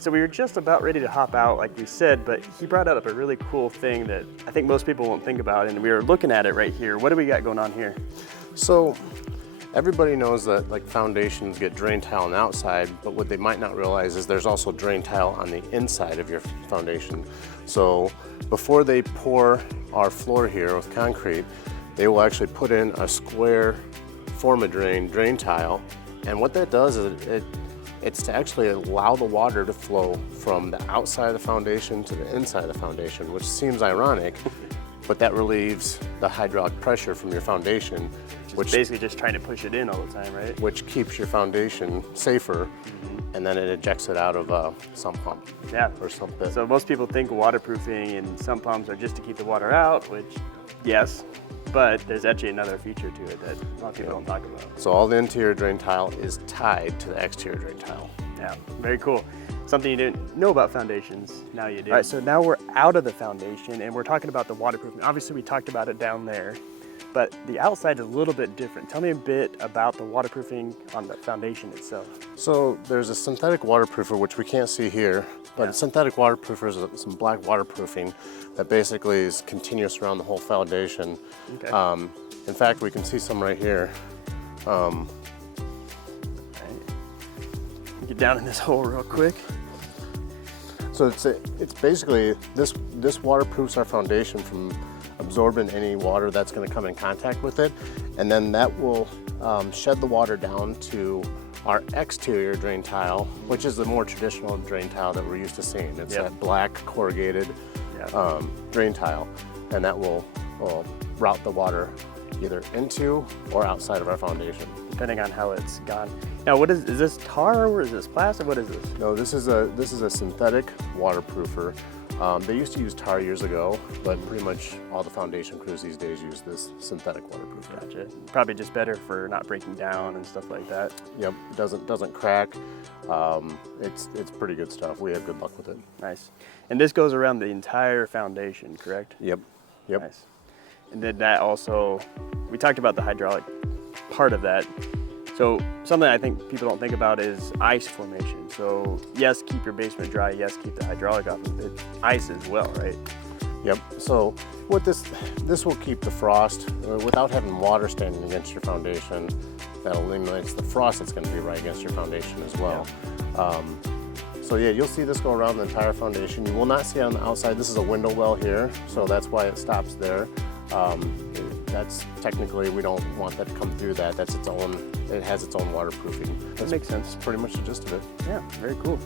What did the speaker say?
So we were just about ready to hop out, like we said, but he brought up a really cool thing that I think most people won't think about, and we were looking at it right here. What do we got going on here? So everybody knows that like foundations get drain tile on the outside, but what they might not realize is there's also drain tile on the inside of your foundation. So before they pour our floor here with concrete, they will actually put in a square drain tile. And what that does is it's to actually allow the water to flow from the outside of the foundation to the inside of the foundation, which seems ironic, but that relieves the hydraulic pressure from your foundation. Which basically just trying to push it in all the time, right? Which keeps your foundation safer, and then it ejects it out of a sump pump. Yeah. Or something. So most people think waterproofing and sump pumps are just to keep the water out, which, yes, but there's actually another feature to it that a lot of people don't talk about. So all the interior drain tile is tied to the exterior drain tile. Yeah, very cool. Something you didn't know about foundations, now you do. All right, so now we're out of the foundation and we're talking about the waterproofing. Obviously we talked about it down there, but the outside is a little bit different. Tell me a bit about the waterproofing on the foundation itself. So there's a synthetic waterproofer, which we can't see here, but a synthetic waterproofer is some black waterproofing that basically is continuous around the whole foundation. Okay. In fact, we can see some right here. Get down in this hole real quick. So it's basically, this waterproofs our foundation from absorbing any water that's going to come in contact with it, and then that will shed the water down to our exterior drain tile, which is the more traditional drain tile that we're used to seeing. It's that black corrugated drain tile, and that will route the water either into or outside of our foundation, depending on how it's gone. Now, what is this tar or is this plastic? What is this? No, this is a synthetic waterproofer. They used to use tar years ago, but pretty much all the foundation crews these days use this synthetic waterproofer. Gotcha. Probably just better for not breaking down and stuff like that. Yep, it doesn't crack. It's pretty good stuff. We have good luck with it. Nice. And this goes around the entire foundation, correct? Yep. Nice. And then that also, we talked about the hydraulic part of that. So something I think people don't think about is ice formation. So yes, keep your basement dry. Yes, keep the hydraulic off of it. Ice as well, right? Yep. So what this will keep the frost without having water standing against your foundation. That eliminates the frost that's going to be right against your foundation as well. Yeah. So yeah, you'll see this go around the entire foundation. You will not see it on the outside. This is a window well here, so that's why it stops there. That's technically, we don't want that to come through that. That's its own, it has its own waterproofing. That makes sense. Pretty much the gist of it. Yeah, very cool.